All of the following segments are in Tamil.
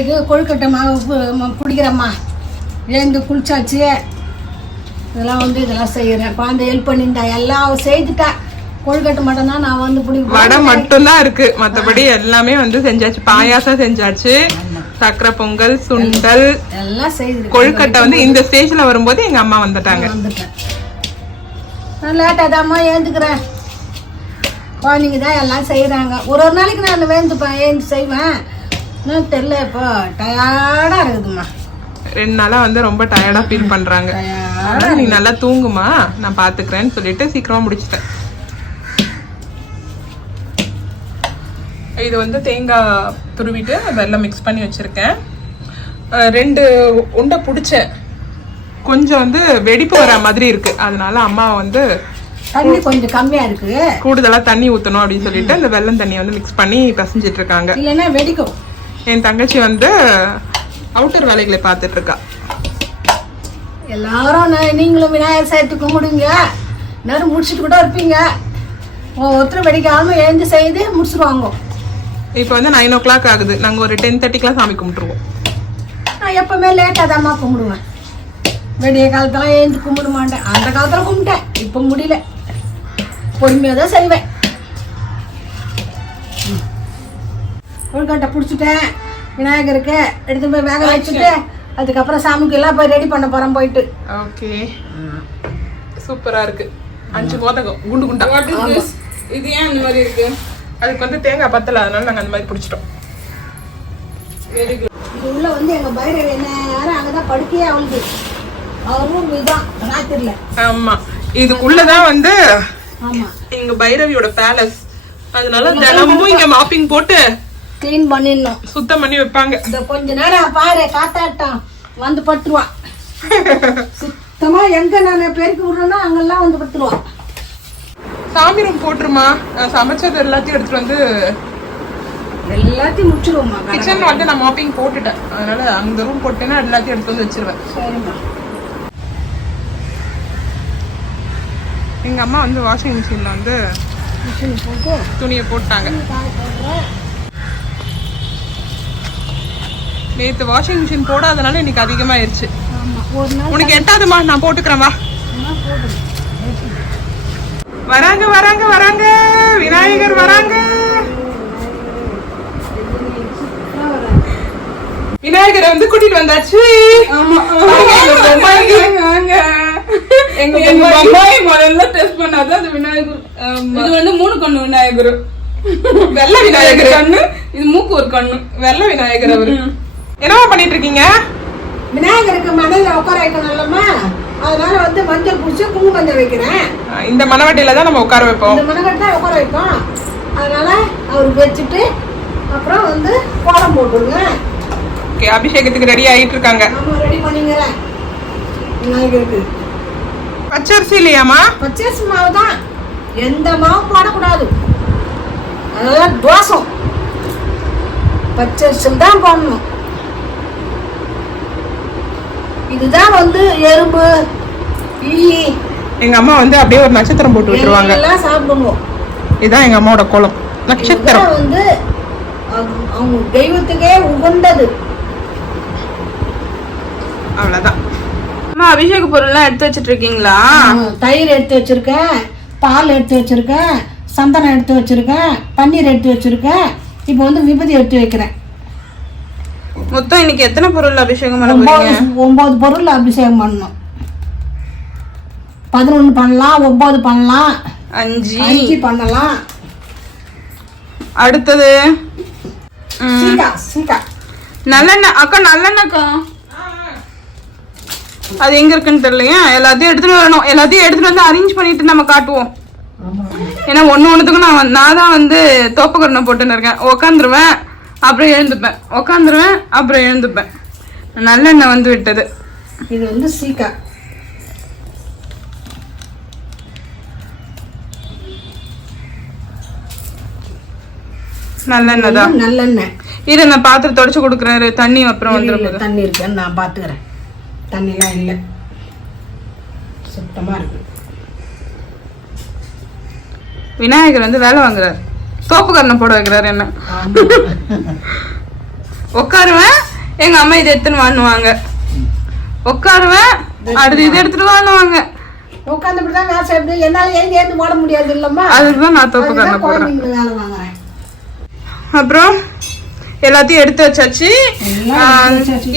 நாளைக்கு கொழுக்கட்டை மாவு பிடிக்கிறேம்மா. எழுந்து குளிச்சாச்சு. இதெல்லாம் வந்து இதெல்லாம் செய்யறேன். குழந்தை ஹெல்ப் பண்ணியிருந்தா எல்லாம் செய்துட்டா. கொழுக்கட்டை மட்டும் தான் நான் வந்து பிடிக்கும். வடை மட்டும் தான் இருக்கு, மத்தபடி எல்லாமே வந்து செஞ்சாச்சு. பாயாசம் செஞ்சாச்சு, சக்கரை பொங்கல், சுண்டல் எல்லாம் செய்து. கொழுக்கட்டை வந்து இந்த ஸ்டேஜ்ல வரும்போது எங்க அம்மா வந்துட்டாங்க. நான் லேட்டாதாம்மா எழுந்துக்கிறேன். குழந்தைங்க தான் எல்லாம் செய்யறாங்க. ஒரு நாளைக்கு நான் வேந்துப்பேன், எழுந்து செய்வேன். இன்னும் தெரியல, இப்போ டயர்டா இருக்குதுமா. 2 நாளா வந்து ரொம்ப டயர்டா ஃபீல் பண்றாங்க. நீ நல்லா தூங்குமா, நான் பாத்துக்கிறேன்னு சொல்லிட்டு சீக்கிரமா முடிச்சிட்டேன். இது வந்து தேங்காய் துருவிட்டு அதெல்லாம் மிக்ஸ் பண்ணி வச்சிருக்கேன். 2 உண்டை பிடிச்சேன். கொஞ்சம் வந்து வெடிப்பு வர மாதிரி இருக்கு, அதனால அம்மா வந்து தண்ணி கொஞ்சம் கம்மியா இருக்கு, கூடுதலா தண்ணி ஊத்தணும் அப்படின்னு சொல்லிட்டு இந்த வெல்லம் தண்ணியை வந்து மிக்ஸ் பண்ணி பசஞ்சிட்டு இருக்காங்க. இல்லைன்னா வெடிக்கும். என் தங்கச்சி வந்து அவுட்டர் வேலைகளை பார்த்துட்டு இருக்கா. எல்லாரும் நீங்களும் விநாயகர் சதுர்த்தி கும்பிடுங்க. நேரம் முடிச்சுட்டு கூட இருப்பீங்க. ஒருத்தர் வெடிக்காம எழுந்து செய்து முடிச்சுருவாங்க. இப்போ வந்து 9 o'clock ஆகுது. நாங்கள் ஒரு 10:30 சாமி கும்பிட்டுருவோம். நான் எப்பவுமே லேட்டாக தான்மா கும்பிடுவேன். வெடிய காலத்தெல்லாம் எழுந்து கும்பிட மாட்டேன். அந்த காலத்தில் கும்பிட்டேன், இப்போ முடியல. பொறுமையாக தான் செய்வேன். கொழுக்கட்டை பிடிச்சிட்டேன். விநாயகருக்கு எடுத்து போய் வேக வச்சுட்டு அதுக்கப்புறம் சாமிக்கு எல்லாம் போய் ரெடி பண்ண போகிறோம் போயிட்டு. ஓகே, சூப்பராக இருக்கு. 5 மோதகம் குண்டு குண்டா. இது ஏன் அந்த மாதிரி இருக்கு? அதுக்கு வந்து தேங்காய் பத்தல, அதனால நாங்கள் அந்த மாதிரி பிடிச்சிட்டோம். Very good. இது உள்ள வந்து எங்கள் பைரவி நேரம் அங்கே தான் படுக்கையே அவளுக்கு. அவரும் இதுதான் ராத்திரில. ஆமா, இதுக்குள்ளதான் வந்து ஆமா எங்க பைரவியோட பேலஸ். அதனால தினமும் இங்க மாப்பிங் போட்டு கிளீன் பண்ணிடணும், சுத்தம் பண்ணி வைப்பாங்க. இந்த கொஞ்ச நேரம் பாரு காத்தாட்டம் வந்து படுத்துருவான். சுத்தமா எங்க நான் பெருக்கி விடுறேன்னா அங்கெல்லாம் வந்து படுத்துருவான். சாமி ரூம் போட்டுருமா, சமைச்சது எல்லாத்தையும் எடுத்துட்டு வந்து எல்லாத்தையும் முடிச்சிருவோம்மா. கிச்சன் வந்து நான் மாப்பிங் போட்டுட்டேன், அதனால அந்த ரூம் போட்டேன்னா எல்லாத்தையும் எடுத்து வந்து வச்சிருவேன். சரிம்மா. எங்க அம்மா வந்து வாஷிங் மிஷின்ல வந்து துணியை போட்டாங்க. நேத்து வாஷிங் மிஷின் போடாதனால இன்னைக்கு அதிகமாயிருச்சு. உனக்கு எட்டாதுமா, நான் போட்டுக்கிறேன். வராங்க வராங்க வராங்க, விநாயகர் வராங்க. விநாயகரை வந்து கூட்டிட்டு வந்தாச்சு. எங்க அம்மாவை முதல்ல டெஸ்ட் பண்ணாதான் அது விநாயகர். இது வந்து 3 கண்ணு விநாயகர். வெள்ள விநாயகர் கண்ணு, இது மூக்கு ஒரு கண்ணு. வெள்ள விநாயகர் அவரு. என்னவா பண்ணிட்டு இருக்கீங்க? விநாயகருக்கு மணல்ல உட்கார வைக்கணும்லம்மா, அதனால வந்து மஞ்சள் பூசி குங்குமம் மஞ்சள் வைக்கிறேன். இந்த மணவட்டியில தான் நம்ம உட்கார வைப்போம். இந்த மணக்கட்டு தான் உட்கார வைப்போம். அதனால அவருக்கு வச்சுட்டு அப்புறம் வந்து கோலம் போட்டுருங்க. ஓகே, அபிஷேகத்துக்கு ரெடி ஆயிட்டு இருக்காங்க. ஆமா, ரெடி பண்ணிக்கிறேன். விநாயகருக்கு பச்சரிசி இல்லையாமா? பச்சரிசி மாவு தான், எந்த மாவும் போடக்கூடாது. அதெல்லாம் தோசம். பச்சரிசி தான் போடணும். இதுதான் வந்து எறும்பு ஈ எங்க அம்மா வந்து அப்படியே ஒரு நட்சத்திரம் போட்டு விட்டுருவாங்க. எல்லாம் சாப்பிடுவோம். இதான் எங்க அம்மாவோட கோலம், நட்சத்திரம். வந்து அவங்க தெய்வத்துக்கே உகந்தது. அவ்வளவுதான். அம்மா, அபிஷேக பொருள்லாம் எடுத்து வச்சிட்டு இருக்கீங்களா? தயிர் எடுத்து வச்சிருக்கேன், பால் எடுத்து வச்சிருக்கேன், சந்தனம் எடுத்து வச்சிருக்கேன், பன்னீர் எடுத்து வச்சிருக்கேன். இப்போ வந்து விபூதி எடுத்து வைக்கிறேன். மொத்தம் இன்னைக்கு எத்தனை பொருள் அபிஷேகம் பண்ண போறீங்க? 9 பொருள் அபிஷேகம் பண்ணணும். 11 பண்ணலாம், 9 பண்ணலாம், 5 பண்ணலாம். அடுத்தது சீகா நல்லெண்ணெய். அக்கா, நல்லெண்ணெய்க்கா, அது எங்க இருக்குன்னு தெரியலையா? எல்லாத்தையும் எடுத்துட்டு வரணும். எல்லாத்தையும் எடுத்துட்டு வந்து அரேஞ்ச் பண்ணிட்டு நம்ம காட்டுவோம். ஏன்னா ஒண்ணுத்துக்கும் நான் தான் வந்து தோப்பக்கரணை போட்டுன்னு இருக்கேன். உக்காந்துருவேன், அப்புறம் எழுந்துப்பேன், உக்காந்துருவேன், அப்புறம் எழுந்துப்பேன். நல்லெண்ணெய் வந்து விட்டது. இது வந்து சீகா. நல்லெண்ணெய் தான். நல்லெண்ணெய். இரு, நான் பாத்திரம் தொடச்சு கொடுக்குறேன். தண்ணி அப்புறம் வந்துடும். தண்ணி இருக்குன்னு நான் பாத்துக்கிறேன். தண்ணிலாம் இல்லை, சுத்தமா இருக்கு. விநாயகர் வந்து வேலை வாங்குறாரு, தோப்புக்கரணை போட வைக்கிறாரு. என்ன உட்காருவேன், எங்க அம்மா இதை எடுத்துன்னு வாங்குவாங்க. உட்காருவேன், அடுத்து இதை எடுத்துட்டு வாங்குவாங்க. உட்காந்துதான் வேலை செய்யறது. என்னால ஏந்து போட முடியாது இல்லம்மா. அதுதான் நான் தோப்புக்கரணை போடுறேன். குழந்தைங்களுக்கு வேலை வாங்குறேன். அப்புறம் எல்லாத்தையும் எடுத்து வச்சாச்சு.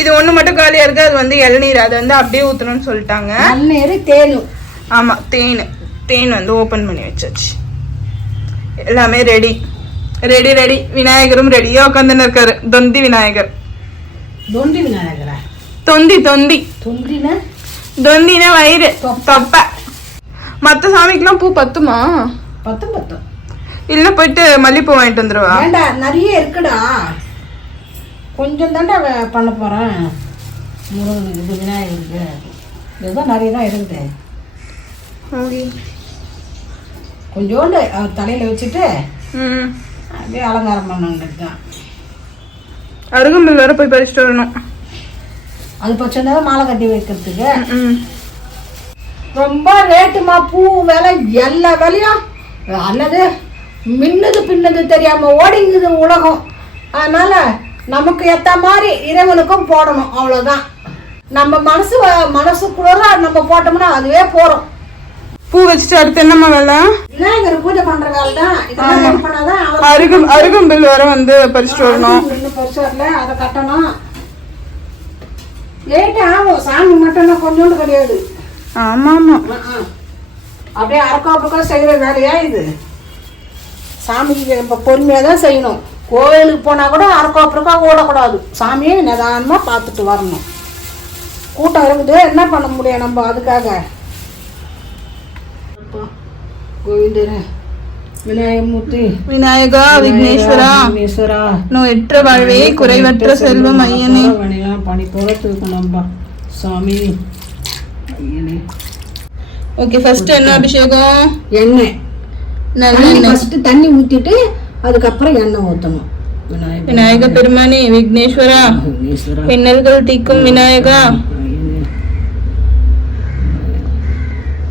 இது ஒண்ணு மட்டும் காலியா இருக்கு, அது வந்து இளநீர். அது வந்து அப்படியே ஊத்தணும்னு சொல்லிட்டாங்க. இளநீர் தேனும். ஆமா, தேன் வந்து ஓபன் பண்ணி வச்சாச்சு. எல்லாமே ரெடி ரெடி ரெடி. விநாயகரும் ரெடியா உட்காந்துன்னு இருக்காரு. தொந்தி விநாயகர். தொந்தி விநாயகரா? தொந்தி தொந்தி. தொந்தினா? தொந்தினா வயிறு, தொப்பை. மத்த சாமிக்கெல்லாம் பூ பத்துமா? பத்தும். இல்ல போயிட்டு மல்லிப்பூ வாங்கிட்டு வந்துருவா? வேண்டா, நிறைய இருக்குடா. கொஞ்சம் தாண்டா பண்ண போறேன். முருகனுக்கு, இது விநாயகருக்கு, இதுதான் நிறைய தான் இருக்குது. கொஞ்சோண்டு தலையில வச்சுட்டு அப்படியே அலங்காரம் பண்ணதான். அருகம்புல் வேற போய் பறிச்சுட்டு வரணும். அது பச்சை மாலை கட்டி வைக்கிறதுக்கு. ரொம்ப ரேட்டுமா பூ விலை, எல்லா விலையும் அல்லது மின்னது பின்னது தெரியாம ஓடிங்குது உலகம். அதனால நமக்கு ஏத்த மாதிரி இறைவனுக்கும் போடணும், அவ்வளவுதான். நம்ம மனசுக்குள்ள நம்ம போட்டோம்னா அதுவே போறோம். பூ வச்சுட்டு அடுத்து என்னம்மா வேலை? விநாயகர் பூஜை பண்ற வேலை தான். இதெல்லாம் பண்ணாதான் அருகம்புல் வர வந்து பறிச்சுட்டு வரணும். இன்னும் பறிச்சு வரல, அதை கட்டணும். லேட்டா ஆகும். சாமி மட்டும் கொஞ்சோண்டு கிடையாது. ஆமா ஆமா, அப்படியே அரக்காப்புக்கா செய்யற வேலையா இது? சாமிக்கு இப்ப பொறுமையா தான் செய்யணும். கோயிலுக்கு போனா கூட அரக்காப்புக்கா ஓடக்கூடாது. சாமியை நிதானமா பார்த்துட்டு வரணும். கூட்டம் இருக்குது, என்ன பண்ண முடியும் நம்ம அதுக்காக? கோவிந்தர விநாயகமூர்த்தி, விநாயகா விக்னேஸ்வரா நோயற்ற வாழ்வே குறைவற்ற செல்வம் ஐயனே. பணி போல தூக்கணும்பா சாமி ஐயனே. ஓகே, ஃபர்ஸ்ட் என்ன அபிஷேகம்? எண்ணெய். நல்லெண்ணெய். ஃபர்ஸ்ட் தண்ணி ஊத்திட்டு அதுக்கப்புறம் எண்ணெய் ஊத்தணும். விநாயக பெருமானே விக்னேஸ்வரா, பின்னல்கள் தீக்கும் விநாயகா.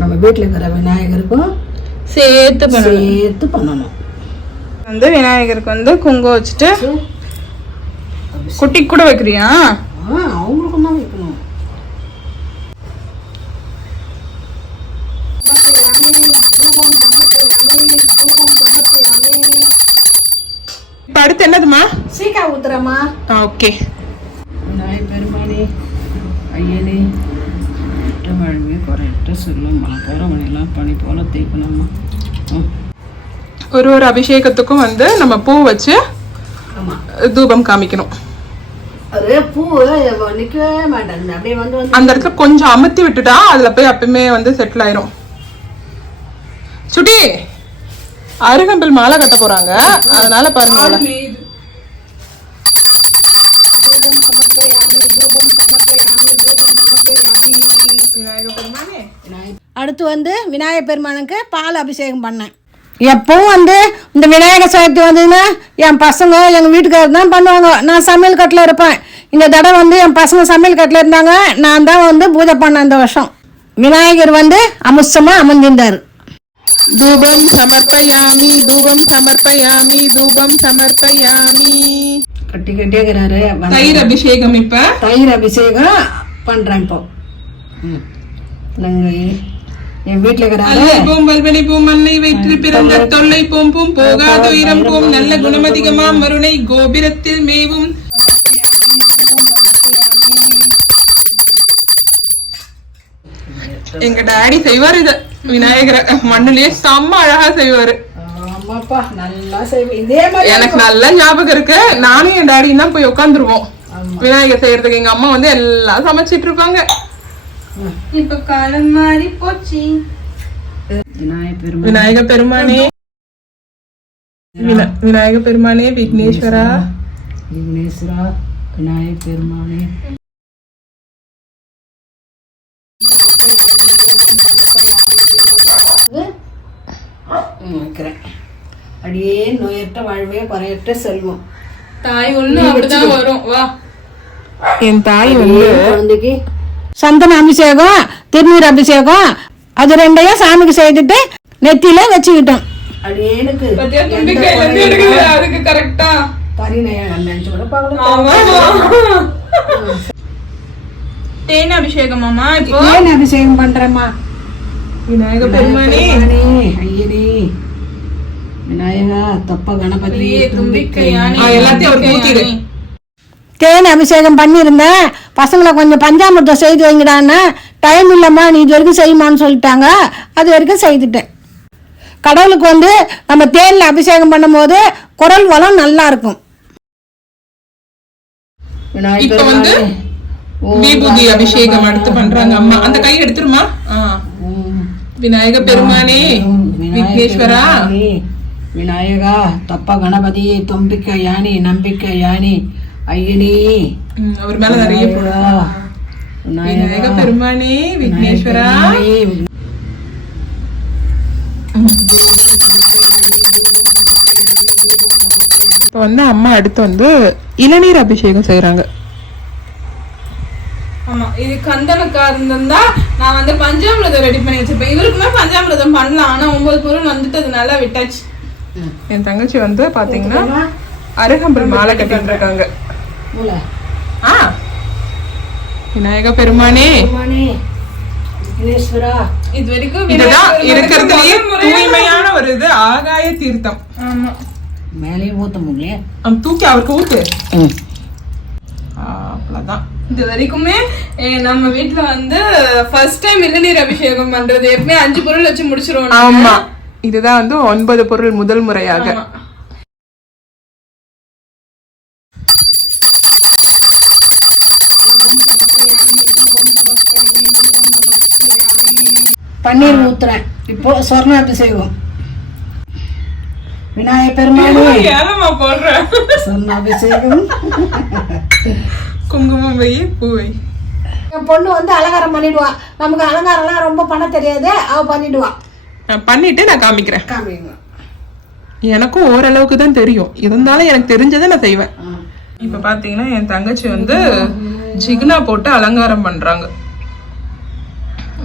நம்ம வீட்டுல இருக்கிற விநாயகருக்கும் சேர்த்து பண்ணணும். வந்து விநாயகருக்கு வந்து குங்குமம் வச்சுட்டு குட்டி கூட வைக்கிறியா? அவங்களுக்கும் தான் வைக்கணும். இப்ப அடுத்து என்னதுமா? சீக்கா ஊத்துறமா. ஓகே. விநாயக பெருமானே ஐயனே, வாழ்வே குறையற்ற செல்லும் போற வழியெல்லாம் பனி போல தேய்க்கணுமா. ஒரு அபிஷேகத்துக்கும் வந்து நம்ம பூ வச்சு தூபம் காமிக்கணும். அது பூ நிக்கவே மாட்டேன். அப்படியே வந்து அந்த இடத்துல கொஞ்சம் அமுத்தி விட்டுட்டா அதுல போய் அப்பயுமே வந்து செட்டில் ஆயிரும். சுட்டி அருகம்பில் மாலை கட்ட போறாங்க, அதனால பாருங்க. அடுத்து வந்து விநாயகர் பெருமானுக்கு பால் அபிஷேகம் பண்ணேன். எப்பவும் வந்து இந்த விநாயகர் சதுர்த்தி வந்ததுன்னா என் பசங்க எங்கள் வீட்டுக்காரர் தான் பண்ணுவாங்க. நான் சமையல் கட்டில் இருப்பேன். இந்த தடவை வந்து என் பசங்க சமையல் கட்டில் இருந்தாங்க. நான் தான் வந்து பூஜை பண்ணேன் இந்த வருஷம். விநாயகர் வந்து அமுசமாக அமர்ந்திருந்தார். தூபம் சமர்ப்பயாமி தூபம் சமர்ப்பயாமி தூபம் சமர்ப்பயாமி. கட்டி கட்டியாகிறாரு. தயிர் அபிஷேகம். இப்ப தயிர் அபிஷேகம் பண்றேன். இப்போ நாங்கள் என் வீட்டுல மண்ணை வைத்து பிறந்த தொல்லை போம்பும் போகாத உயரம் போம் நல்ல குணமதிகமா மருணை கோபுரத்தில் மேவும். எங்க டாடி செய்வார் இத. விநாயகரை மண்ணுலயே செம்ம அழகா செய்வாரு. நல்லா செய்வேன். இதே மாதிரி எனக்கு நல்ல ஞாபகம் இருக்கு. நானும் என் டாடியும் தான் போய் உட்காந்துருவோம் விநாயகர் செய்யறதுக்கு. எங்க அம்மா வந்து எல்லாம் சமைச்சிட்டு இருப்பாங்க. இப்ப காலம் மாறி போச்சு. விநாயக பெருமானே விநாயக பெருமானே விக்னேஸ்வரா விநாயக பெருமானே அப்படியே நோயற்ற வாழ்வே குறையற்ற செல்வம். தாய் ஒண்ணு அப்படிதான் வரும். வா, என் தாய் வந்து குழந்தைக்கு சந்தன அபிஷேகம், திருநீர் அபிஷேகம், அது ரெண்டையும் சாமிக்கு செய்துட்டு நெத்தியில வச்சுக்கிட்டோம். அதுக்கு கரெக்டா பரிநயம் நினைச்சு கூட பார்க்கலாம். தேன் அபிஷேகமாமா இப்போ தேன் அபிஷேகம் பண்றேம்மா. விநாயக பெருமானே ஐயனே விநாயகா தொப்ப கணபதி தும்பிக்கை யானை எல்லாத்தையும் அவருக்கு ஊத்திடு. தேன் அபிஷேகம் பண்ணியிருந்தேன். பசங்களை கொஞ்சம் பஞ்சாமிர்தம் செய்து வைங்கடான்னு, டைம் இல்லைம்மா நீ இது வரைக்கும் செய்யுமான்னு சொல்லிட்டாங்க. அது வரைக்கும் செய்துட்டேன். கடவுளுக்கு வந்து நம்ம தேனில் அபிஷேகம் பண்ணும்போது குரல் வளம் நல்லா இருக்கும். இப்ப வந்து விபூதி அபிஷேகம் அடுத்து பண்றாங்க அம்மா. அந்த கை எடுத்துருமா. விநாயக பெருமானே விக்னேஸ்வரா விநாயகா தொப்ப கணபதி தும்பிக்கை யானி நம்பிக்கை யானி ஐயனி அவர் மேல நிறைய விநாயக பெருமானே விக்னேஸ்வரா. இப்ப வந்து அம்மா அடுத்து வந்து இளநீர் அபிஷேகம் செய்யறாங்க. ஆமா இது கந்தனுக்கா இருந்தா நான் வந்து பஞ்சாமிரதம் ரெடி பண்ணி வச்சிருப்பேன். இவருக்குமே பஞ்சாமிரதம் பண்ணலாம், ஆனா 9 பொருள் வந்துட்டதுனால விட்டாச்சு. என் தங்கச்சி வந்து பாத்தீங்கன்னா அருகம்புல் மாலை கட்டிட்டு இருக்காங்க. விநாயக பெருமானே இது வரைக்கும் இதுதான் இருக்கிறதுலயே தூய்மையான ஒரு இது ஆகாய தீர்த்தம். ஆமா மேலே ஊத்த முடியல, தூக்கி அவருக்கு ஊத்து. அவ்வளவுதான். இது வரைக்குமே நம்ம வீட்டுல வந்து ஃபர்ஸ்ட் டைம் இளநீர் அபிஷேகம் பண்றது. எப்பவுமே 5 பொருள் வச்சு முடிச்சிருவோம். ஆமா இதுதான் வந்து 9 பொருள் முதல் முறையாக. பன்னீர் ஊத்துறேன். இப்போ சொர்ண அபிஷேகம். விநாயக பெருமானே ஏலமா போடுறேன். சொர்ண அபிஷேகம். குங்குமம் வை பூ வை. என் பொண்ணு வந்து அலங்காரம் பண்ணிடுவா. நமக்கு அலங்காரம்லாம் ரொம்ப பண்ண தெரியாது, அவ பண்ணிடுவா. நான் பண்ணிட்டு நான் காமிக்கிறேன். காமிங்க. எனக்கும் ஓரளவுக்கு தான் தெரியும், இருந்தாலும் எனக்கு தெரிஞ்சதை நான் செய்வேன். இப்ப பாத்தீங்கன்னா என் தங்கச்சி வந்து ஜிக்னா போட்டு அலங்காரம் பண்றாங்க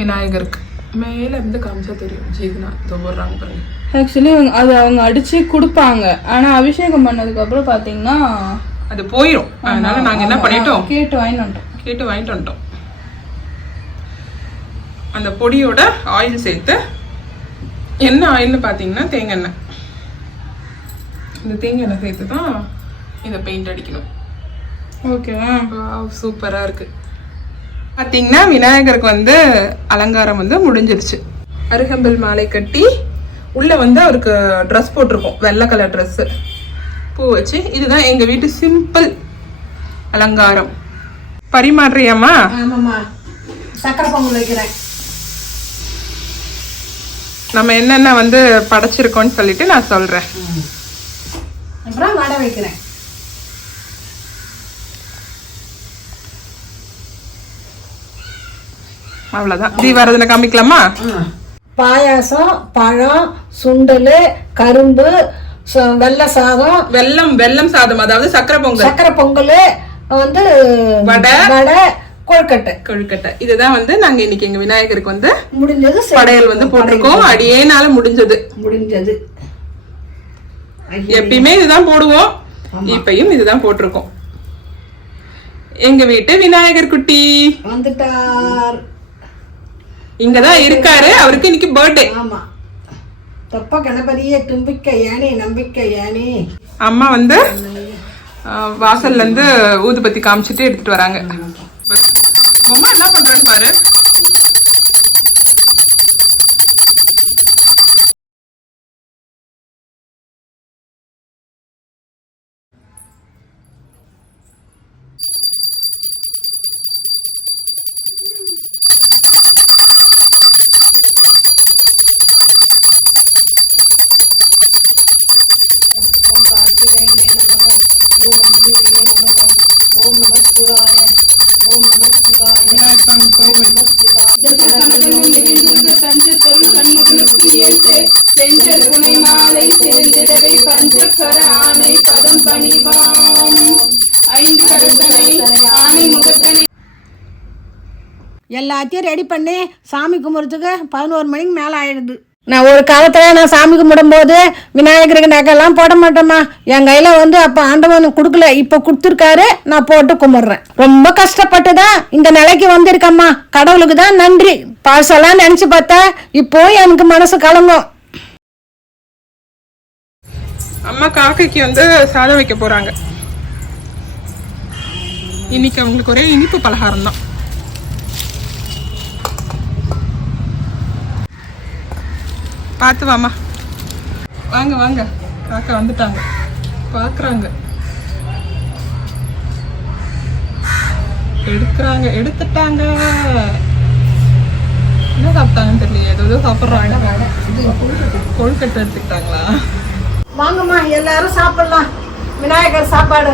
விநாயகருக்கு. மேல இருந்து காமிச்சா தெரியும் ஜிக்னா இதை போடுறாங்க பாருங்க. ஆக்சுவலி அது அவங்க அடிச்சு கொடுப்பாங்க, ஆனா அபிஷேகம் பண்ணதுக்கு அப்புறம் பாத்தீங்கன்னா அது போயிடும். அதனால நாங்க என்ன பண்ணிட்டோம், கேட்டு வாங்கிட்டு வந்துட்டோம். அந்த பொடியோட ஆயில் சேர்த்து, என்ன ஆயில்னு பாத்தீங்கன்னா தேங்காய் எண்ணெய். இந்த தேங்காய் எண்ணெய் சேர்த்து தான் இந்த பெயிண்ட் அடிக்கணும். ஓகேவா? சூப்பரா இருக்கு. பாத்தீங்கன்னா விநாயகருக்கு வந்து அலங்காரம் வந்து முடிஞ்சிருச்சு. அருகம்புல் மாலை கட்டி உள்ள வந்து அவருக்கு ட்ரெஸ் போட்டிருக்கோம், வெள்ளை கலர் ட்ரெஸ், பூ வச்சு. இதுதான் எங்க வீட்டு சிம்பிள் அலங்காரம். பரிமாறியாமா? ஆமாம்மா, சக்கரை பொங்கல் வைக்கிறேன். நம்ம என்னென்ன வந்து படைச்சிருக்கோம்னு சொல்லிட்டு நான் சொல்றேன். அப்புறம் வடை வைக்கிறேன். அவ்வளவுதான். தீபாராதனை காமிக்கலாமா? பாயாசம், பழம், சுண்டல், கரும்பு, வெள்ளை சாதம், வெல்லம் சாதம், அதாவது சக்கரை பொங்கல், சக்கரை பொங்கல் வந்து வடை, கொழுக்கட்டை. இதுதான் வந்து நாங்க இன்னைக்கு எங்க விநாயகருக்கு வந்து முடிஞ்சது படையல் வந்து போட்டிருக்கோம். அடியேனால முடிஞ்சது. எப்பயுமே இதுதான் போடுவோம், இப்பயும் இதுதான் போட்டிருக்கோம். எங்க வீட்டு விநாயகர் குட்டி வந்துட்டார். இங்கதான் இருக்காரு. அவருக்கு இன்னைக்கு பர்த்டே. ஆமா, தொப்ப கணபதியே தும்பிக்கை யானி நம்பிக்கை யானி. அம்மா வந்து வாசல்ல இருந்து ஊதுபத்தி காமிச்சிட்டு எடுத்துட்டு வராங்க. அம்மா என்ன பண்றான்னு பாரு. எல்லாத்தையும் ரெடி பண்ணி சாமி கும்பிட்றதுக்கு 11 மணிக்கு மேலே ஆயிடுது. நான் ஒரு காலத்தில் நான் சாமி கும்பிடும்போது விநாயகருக்கு நகைலாம் போட மாட்டேம்மா. என் கையில் வந்து அப்போ ஆண்டவன் கொடுக்கல, இப்போ கொடுத்துருக்காரு, நான் போட்டு கும்பிட்றேன். ரொம்ப கஷ்டப்பட்டு தான் இந்த நிலைக்கு வந்திருக்கம்மா. கடவுளுக்கு தான் நன்றி. பாசெல்லாம் நினச்சி பார்த்தா இப்போ எனக்கு மனசு கலங்கும். அம்மா காக்கைக்கு வந்து சாதம் வைக்க போறாங்க. இன்னைக்கு அவங்களுக்கு ஒரே இனிப்பு பலகாரம் தான். பார்த்து வாமா. வாங்க வாங்க, காக்கா வந்துட்டாங்க, பார்க்குறாங்க, எடுத்துட்டாங்க. என்ன சாப்பிட்டாங்கன்னு தெரியல, ஏதோ சாப்பிட்றாங்க. கொழுக்கட்டை எடுத்துக்கிட்டாங்களா? வாங்கம்மா எல்லாரும் சாப்பிடலாம். விநாயகர் சாப்பாடு